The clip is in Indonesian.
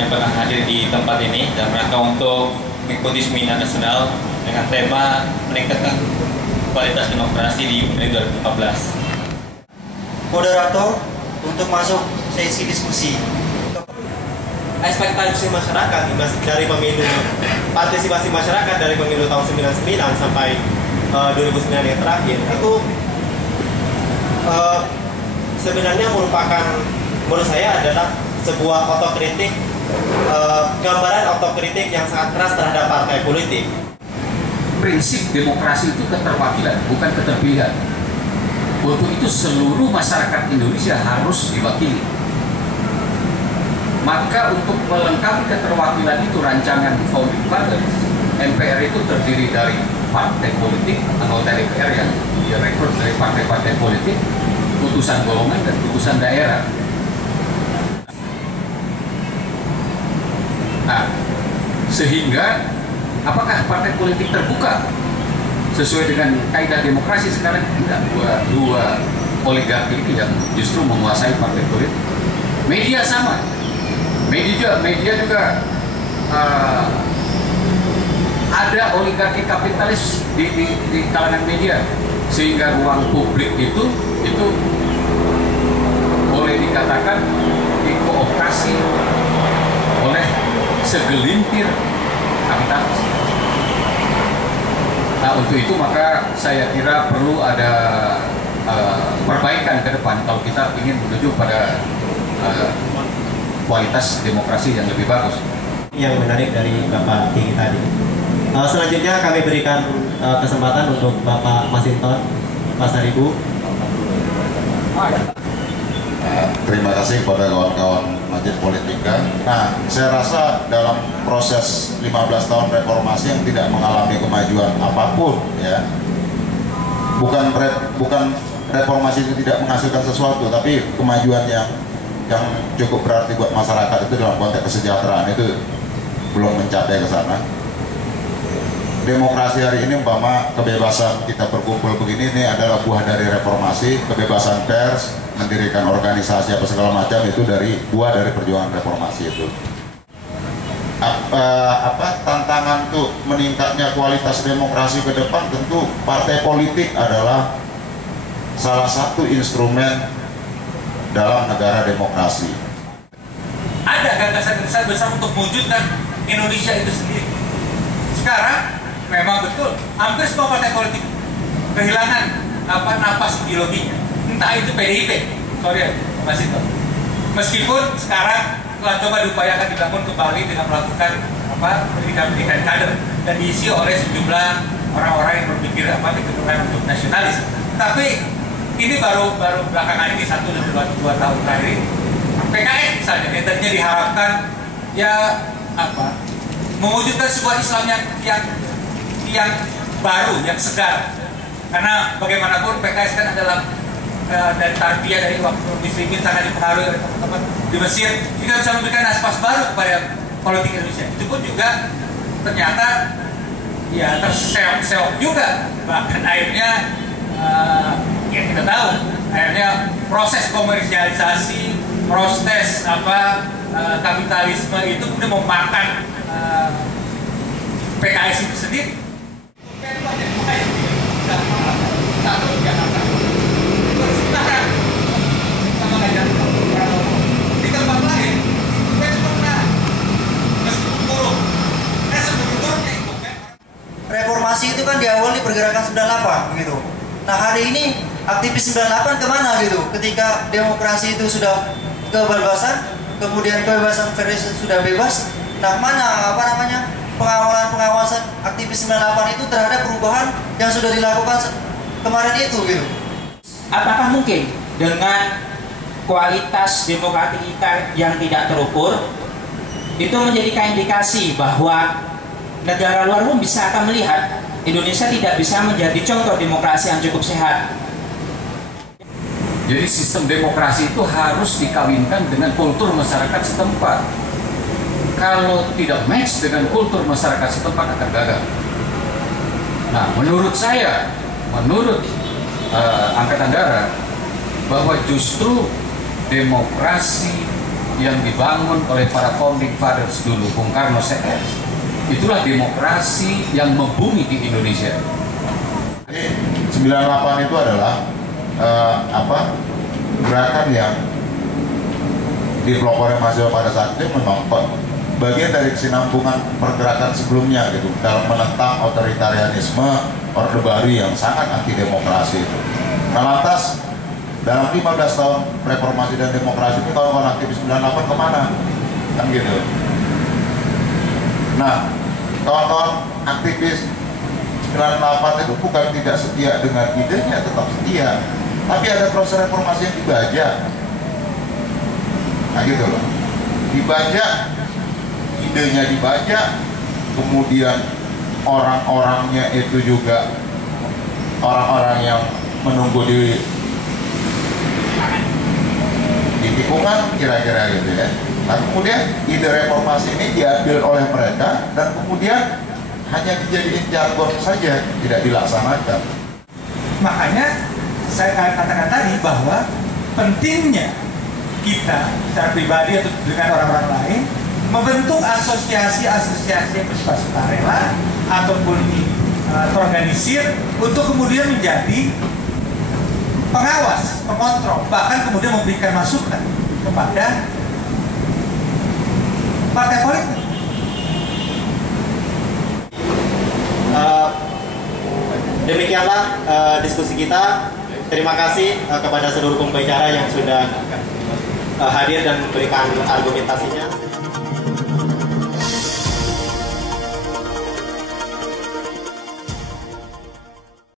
yang pernah hadir di tempat ini dalam rangka untuk mengikuti seminar nasional dengan tema meningkatkan kualitas demokrasi di pemilu 2014. Moderator untuk masuk sesi diskusi. Ekspektasi masyarakat dari pemilu, partisipasi masyarakat dari pemilu tahun 99 sampai 2009 yang terakhir itu sebenarnya merupakan, menurut saya adalah sebuah otokritik, gambaran otokritik yang sangat keras terhadap partai politik. Prinsip demokrasi itu keterwakilan, bukan keterpilihan. Untuk itu seluruh masyarakat Indonesia harus diwakili. Maka untuk melengkapi keterwakilan itu, rancangan Founding Fathers MPR itu terdiri dari partai politik, anggota DPR yang direkrut dari partai-partai politik, putusan golongan dan putusan daerah. Nah, sehingga apakah partai politik terbuka sesuai dengan kaidah demokrasi sekarang? Tidak, dua oligarki ini yang justru menguasai partai politik. Media sama, media juga ada oligarki kapitalis di kalangan media, sehingga ruang publik itu boleh dikatakan dikooptasi oleh segelintir kapitalis. Nah, untuk itu maka saya kira perlu ada perbaikan ke depan kalau kita ingin menuju pada kualitas demokrasi yang lebih bagus. Yang menarik dari Bapak Tinggi tadi. Selanjutnya kami berikan kesempatan untuk Bapak Masinton Pasaribu. Terima kasih kepada kawan-kawan Majelis Politika. Nah, saya rasa dalam proses 15 tahun reformasi yang tidak mengalami kemajuan apapun, ya, bukan reformasi itu tidak menghasilkan sesuatu, tapi kemajuan yang cukup berarti buat masyarakat itu dalam konteks kesejahteraan itu belum mencapai ke sana. Demokrasi hari ini umpama kebebasan kita berkumpul begini, ini adalah buah dari reformasi, kebebasan pers, mendirikan organisasi apa segala macam itu buah dari perjuangan reformasi itu. Tantangan untuk meningkatnya kualitas demokrasi ke depan, tentu partai politik adalah salah satu instrumen dalam negara demokrasi. Ada gagasan-gagasan besar untuk mewujudkan Indonesia itu sendiri. Sekarang memang betul hampir semua partai politik kehilangan napas ideologinya. Entah itu PDIP, masih itu. Meskipun sekarang telah coba diupayakan dibangun kembali dengan melakukan pendidikan kader dan diisi oleh sejumlah orang-orang yang berpikir kecenderungan untuk nasionalis. Tapi ini baru belakangan ini 1 dan 2 tahun terakhir. PKS misalnya yang tadinya diharapkan mewujudkan sebuah Islam yang baru, yang segar. Karena bagaimanapun PKS kan adalah dari tarbiyah dari waktu muslimin sangat dipengaruhi oleh teman-teman di Mesir, juga bisa memberikan aspas baru kepada politik Indonesia. Itu pun juga ternyata ya terseok-seok juga, bahkan akhirnya ya kita tahu akhirnya proses komersialisasi, proses kapitalisme itu kemudian memakan PKS itu sendiri. Di tempat lain, meskipun buruk, sebelum buruknya itu Reformasi itu kan diawali pergerakan 98 begitu. Nah, hari ini aktivis 98 kemana gitu? Ketika demokrasi itu sudah kebebasan, kemudian kebebasan versi sudah bebas, nah mana pengawasan aktivis 98 itu terhadap perubahan yang sudah dilakukan kemarin itu gitu. Apakah mungkin dengan kualitas demokrasi kita yang tidak terukur itu menjadikan indikasi bahwa negara luar pun bisa akan melihat Indonesia tidak bisa menjadi contoh demokrasi yang cukup sehat? Jadi sistem demokrasi itu harus dikawinkan dengan kultur masyarakat setempat. Kalau tidak match dengan kultur masyarakat setempat akan gagal. Nah, menurut saya, menurut Angkatan Darat, bahwa justru demokrasi yang dibangun oleh para founding fathers dulu, Bung Karno CS. Itulah demokrasi yang membumi di Indonesia. 98 itu adalah gerakan yang dipelopori mahasiswa pada saat itu memang bagian dari kesinambungan pergerakan sebelumnya gitu dalam menentang otoritarianisme Orde Baru yang sangat anti demokrasi itu. Nah lantas dalam 15 tahun reformasi dan demokrasi ini kawan-kawan aktivis 98 kemana? Kan gitu. Nah kawan-kawan aktivis 98 itu bukan tidak setia dengan idenya, tetap setia, tapi ada proses reformasi yang dibajak. Nah gitu loh, dibajak, idenya dibajak, kemudian orang-orangnya itu juga orang-orang yang menunggu di tikungan kira-kira gitu ya. Nah kemudian ide reformasi ini diambil oleh mereka dan kemudian hanya dijadiin jargon saja, tidak dilaksanakan. Makanya saya katakan tadi bahwa pentingnya kita secara pribadi atau dengan orang-orang lain membentuk asosiasi-asosiasi yang bersifat sukarela ataupun terorganisir untuk kemudian menjadi pengawas, pengontrol, bahkan kemudian memberikan masukan kepada partai politik. Demikianlah diskusi kita. Terima kasih kepada seluruh pembicara yang sudah hadir dan memberikan argumentasinya.